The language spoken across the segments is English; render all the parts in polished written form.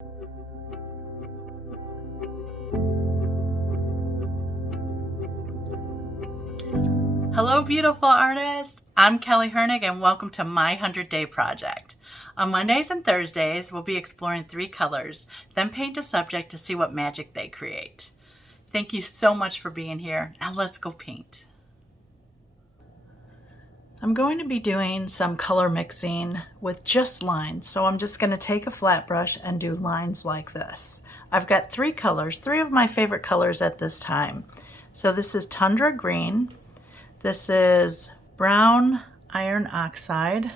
Hello, beautiful artists. I'm Kelly Hernig, and welcome to my 100-Day Project. On Mondays and Thursdays, we'll be exploring 3 colors, then paint a subject to see what magic they create. Thank you so much for being here. Now let's go paint. I'm going to be doing some color mixing with just lines, so I'm just going to take a flat brush and do lines like this. I've got 3 colors, 3 of my favorite colors at this time. So this is Tundra Green, this is Brown Iron Oxide,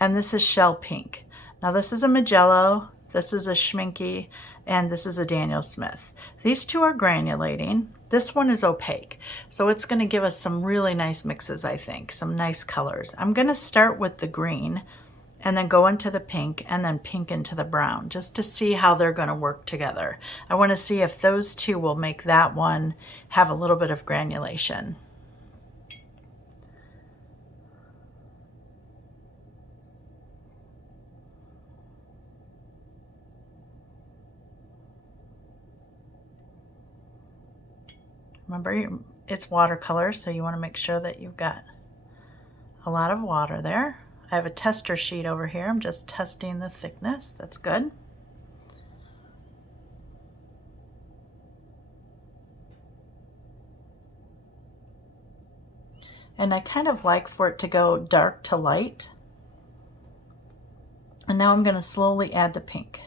and this is Shell Pink. Now this is a Mijello, this is a Schminke, and this is a Daniel Smith. These 2 are granulating. This one is opaque, so it's going to give us some really nice mixes, I think, some nice colors. I'm going to start with the green and then go into the pink and then pink into the brown, just to see how they're going to work together. I want to see if those 2 will make that one have a little bit of granulation. Remember, it's watercolor, so you want to make sure that you've got a lot of water there. I have a tester sheet over here. I'm just testing the thickness. That's good. And I kind of like for it to go dark to light. And now I'm going to slowly add the pink.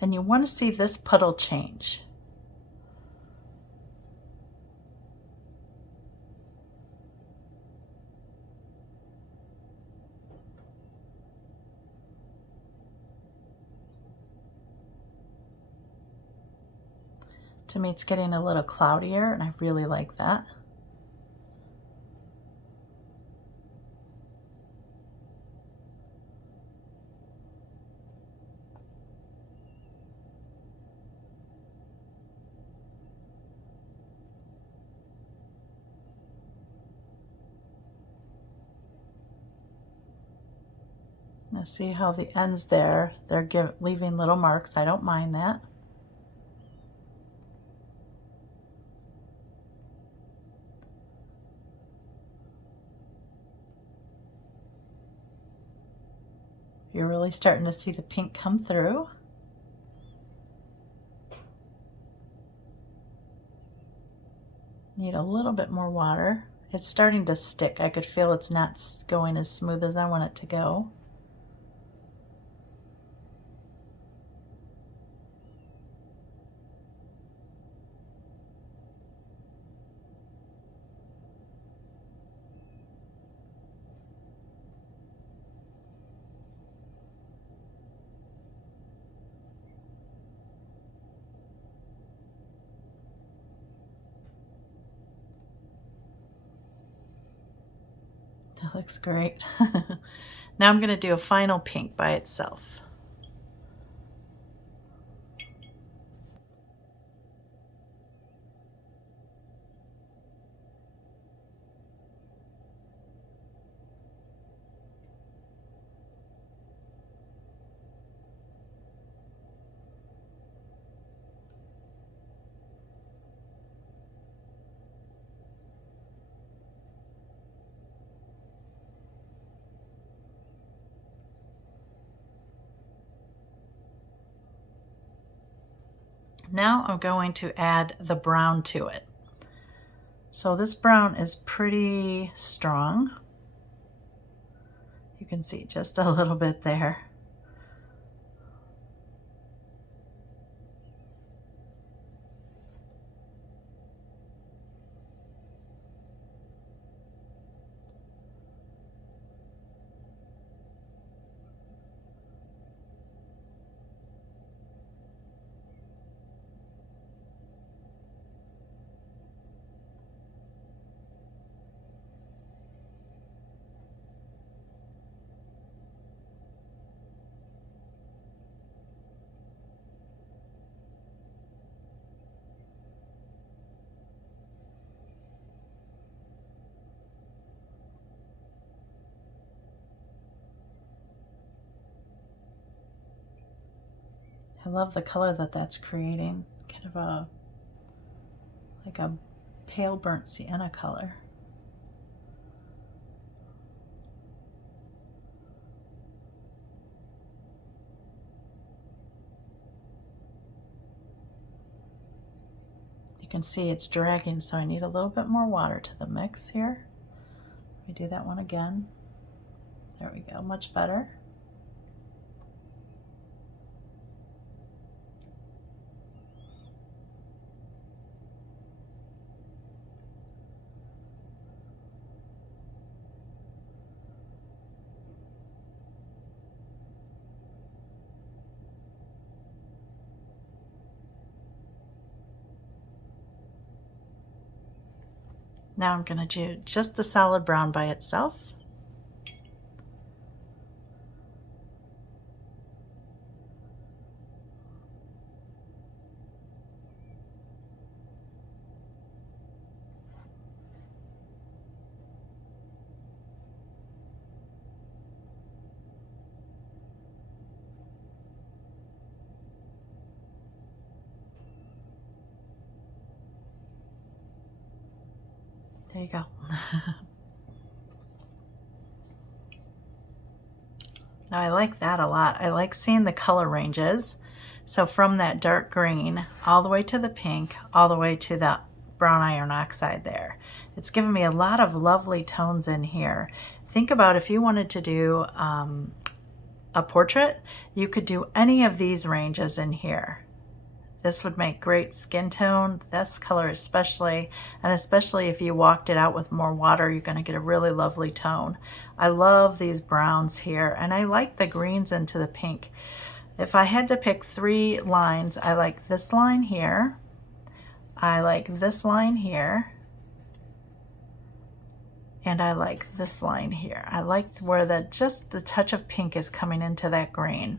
And you want to see this puddle change. To me, it's getting a little cloudier, and I really like that. Now see how the ends there, they're leaving little marks. I don't mind that. You're really starting to see the pink come through. Need a little bit more water. It's starting to stick. I could feel it's not going as smooth as I want it to go. That looks great. Now I'm going to do a final pink by itself. Now I'm going to add the brown to it. So this brown is pretty strong. You can see just a little bit there. I love the color that that's creating, kind of a like a pale burnt sienna color. You can see it's dragging, so I need a little bit more water to the mix here. Let me do that one again. There we go, much better. Now I'm going to do just the solid brown by itself. There you go. Now I like that a lot. I like seeing the color ranges. So from that dark green all the way to the pink, all the way to the brown iron oxide there. It's given me a lot of lovely tones in here. Think about if you wanted to do a portrait, you could do any of these ranges in here. This would make great skin tone, this color especially, and especially if you walked it out with more water, you're going to get a really lovely tone. I love these browns here, and I like the greens into the pink. If I had to pick 3 lines, I like this line here, I like this line here, and I like this line here. I like where just the touch of pink is coming into that green.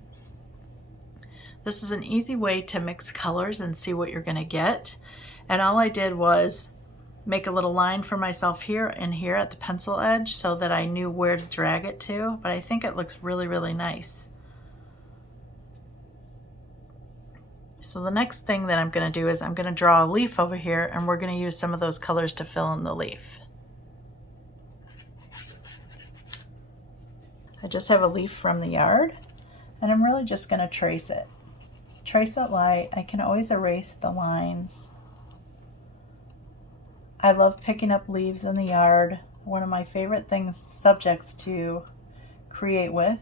This is an easy way to mix colors and see what you're going to get. And all I did was make a little line for myself here and here at the pencil edge so that I knew where to drag it to, but I think it looks really, really nice. So the next thing that I'm going to do is I'm going to draw a leaf over here, and we're going to use some of those colors to fill in the leaf. I just have a leaf from the yard, and I'm really just going to trace it. Trace it light. I can always erase the lines. I love picking up leaves in the yard. One of my favorite subjects to create with.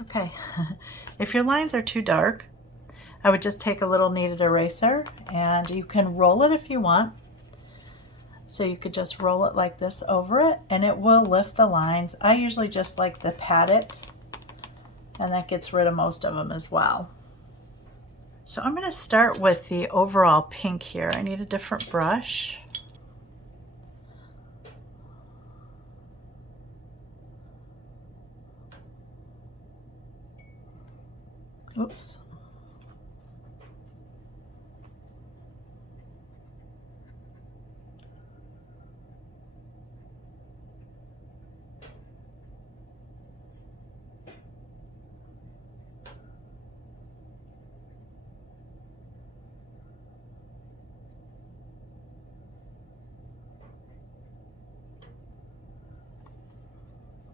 Okay, if your lines are too dark, I would just take a little kneaded eraser, and you can roll it if you want. So you could just roll it like this over it, and it will lift the lines. I usually just like to pat it, and that gets rid of most of them as well. So I'm going to start with the overall pink here. I need a different brush. Oops.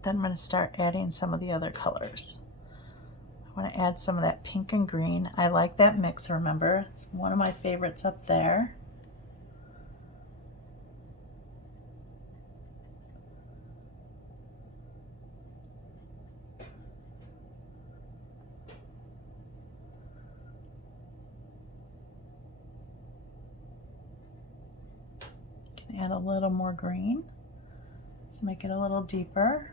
Then I'm going to start adding some of the other colors. I want to add some of that pink and green. I like that mix, remember. It's one of my favorites up there. You can add a little more green. Let's make it a little deeper.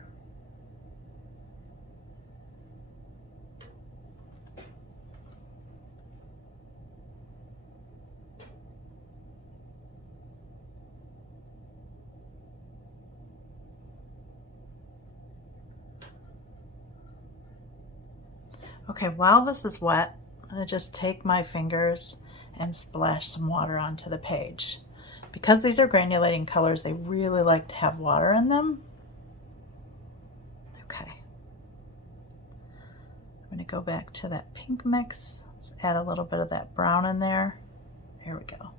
Okay, while this is wet, I'm going to just take my fingers and splash some water onto the page. Because these are granulating colors, they really like to have water in them. Okay. I'm going to go back to that pink mix. Let's add a little bit of that brown in there. Here we go.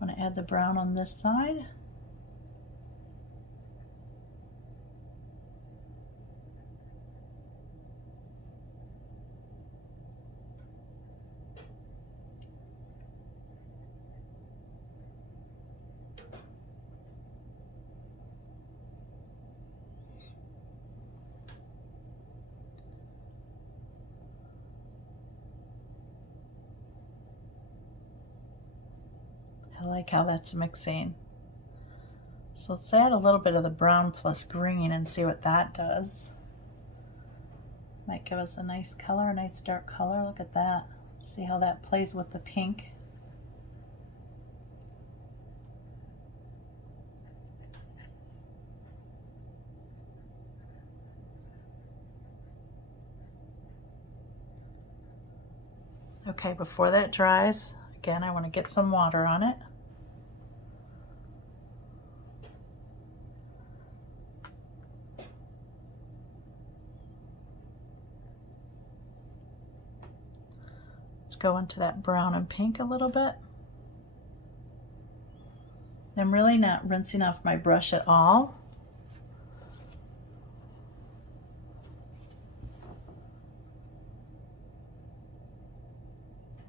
I'm going to add the brown on this side. I like how that's mixing. So let's add a little bit of the brown plus green and see what that does. Might give us a nice color, a nice dark color. Look at that. See how that plays with the pink. Okay, before that dries, again, I want to get some water on it. Let's go into that brown and pink a little bit. I'm really not rinsing off my brush at all.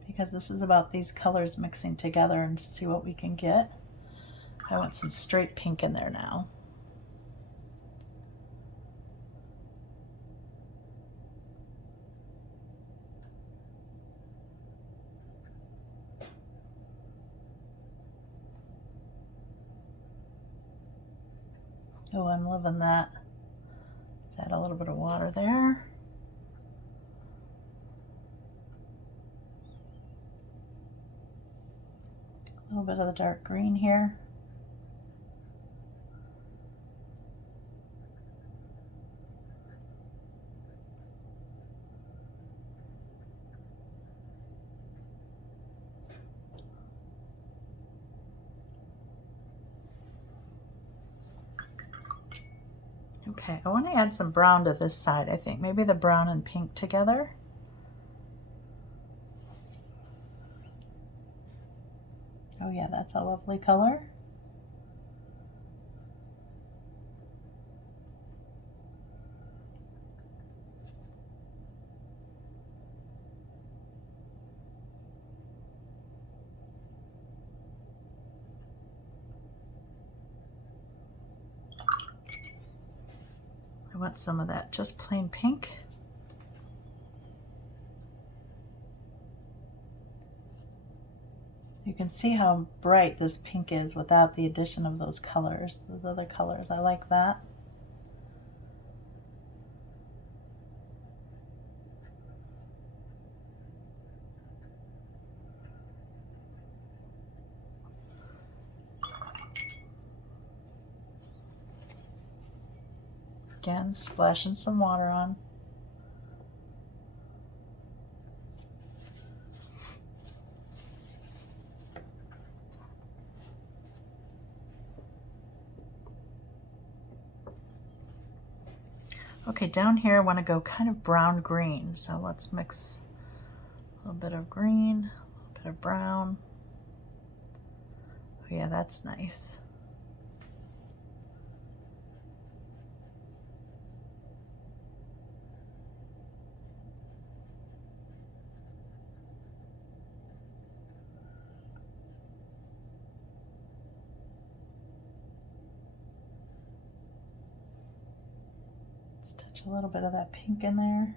Because this is about these colors mixing together and to see what we can get. I want some straight pink in there now. Oh, I'm loving that. Let's add a little bit of water there. A little bit of the dark green here. Okay, I want to add some brown to this side, I think. Maybe the brown and pink together. Oh yeah, that's a lovely color. I want some of that just plain pink. You can see how bright this pink is without the addition of those colors, those other colors. I like that. Again, splashing some water on. Okay, down here I want to go kind of brown green, so let's mix a little bit of green, a little bit of brown. Oh yeah, that's nice. Touch a little bit of that pink in there.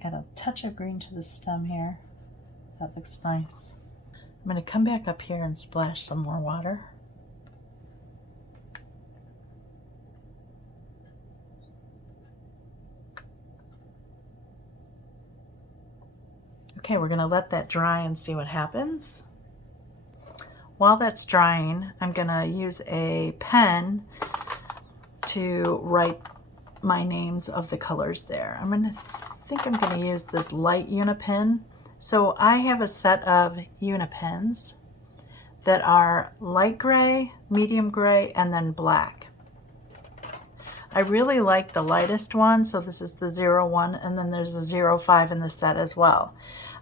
Add a touch of green to the stem here. That looks nice. I'm going to come back up here and splash some more water. Okay, we're gonna let that dry and see what happens. While that's drying, I'm gonna use a pen to write my names of the colors there. I think I'm gonna use this light Unipen. So I have a set of Unipens that are light gray, medium gray, and then black. I really like the lightest one, so this is the 01, and then there's a 05 in the set as well.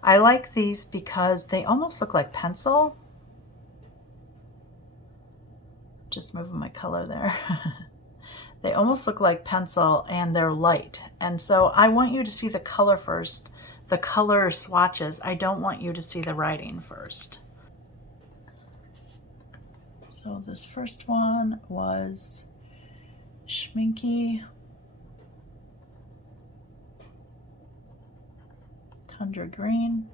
I like these because they almost look like pencil. Just moving my color there. They almost look like pencil and they're light. And so I want you to see the color first, the color swatches. I don't want you to see the writing first. So this first one was Schminky, Tundra Green,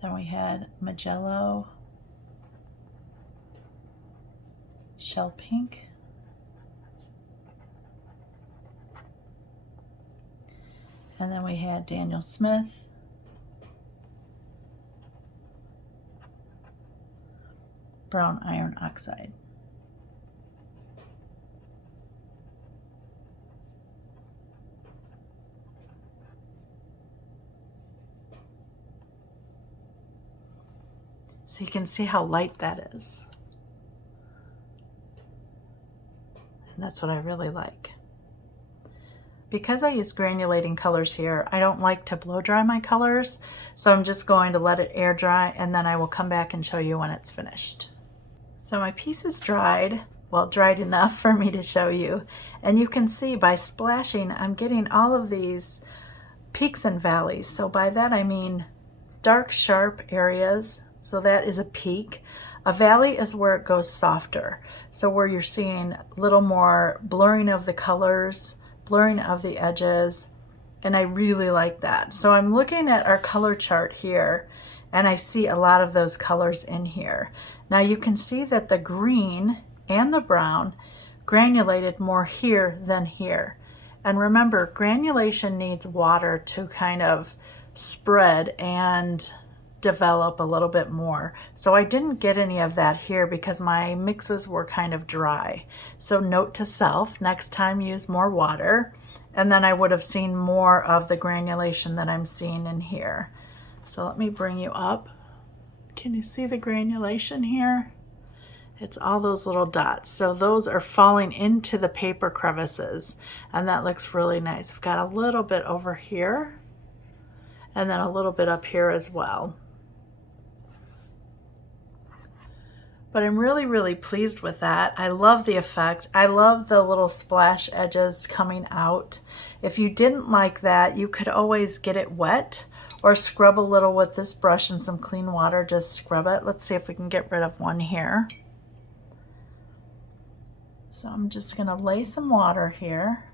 then we had Mijello, Shell Pink, and then we had Daniel Smith, Brown Iron Oxide. So you can see how light that is. And that's what I really like. Because I use granulating colors here, I don't like to blow dry my colors, so I'm just going to let it air dry and then I will come back and show you when it's finished. So my piece is dried, well, dried enough for me to show you, and you can see by splashing I'm getting all of these peaks and valleys. So by that I mean dark sharp areas, so that is a peak. A valley is where it goes softer, so where you're seeing a little more blurring of the colors, blurring of the edges, and I really like that. So I'm looking at our color chart here and I see a lot of those colors in here. Now you can see that the green and the brown granulated more here than here. And remember, granulation needs water to kind of spread and develop a little bit more. So I didn't get any of that here because my mixes were kind of dry. So note to self, next time use more water, and then I would have seen more of the granulation that I'm seeing in here. So let me bring you up. Can you see the granulation here? It's all those little dots. So those are falling into the paper crevices, and that looks really nice. I've got a little bit over here and then a little bit up here as well. But I'm really, really pleased with that. I love the effect. I love the little splash edges coming out. If you didn't like that, you could always get it wet or scrub a little with this brush and some clean water. Just scrub it. Let's see if we can get rid of one here. So I'm just gonna lay some water here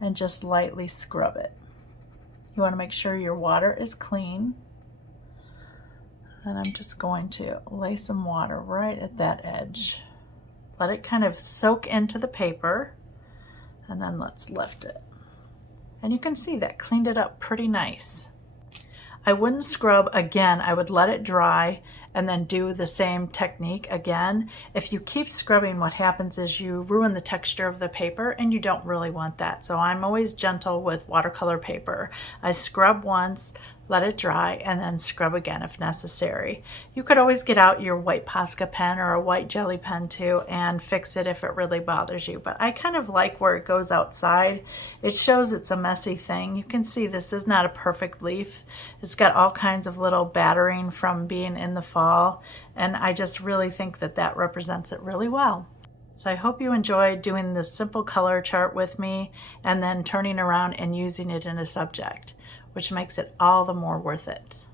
and just lightly scrub it. You wanna make sure your water is clean. And I'm just going to lay some water right at that edge. Let it kind of soak into the paper, and then let's lift it. And you can see that cleaned it up pretty nice. I wouldn't scrub again. I would let it dry and then do the same technique again. If you keep scrubbing, what happens is you ruin the texture of the paper, and you don't really want that. So I'm always gentle with watercolor paper. I scrub once, let it dry, and then scrub again if necessary. You could always get out your white Posca pen or a white jelly pen too and fix it if it really bothers you. But I kind of like where it goes outside. It shows it's a messy thing. You can see this is not a perfect leaf. It's got all kinds of little battering from being in the fall, and I just really think that that represents it really well. So I hope you enjoyed doing this simple color chart with me and then turning around and using it in a subject, which makes it all the more worth it.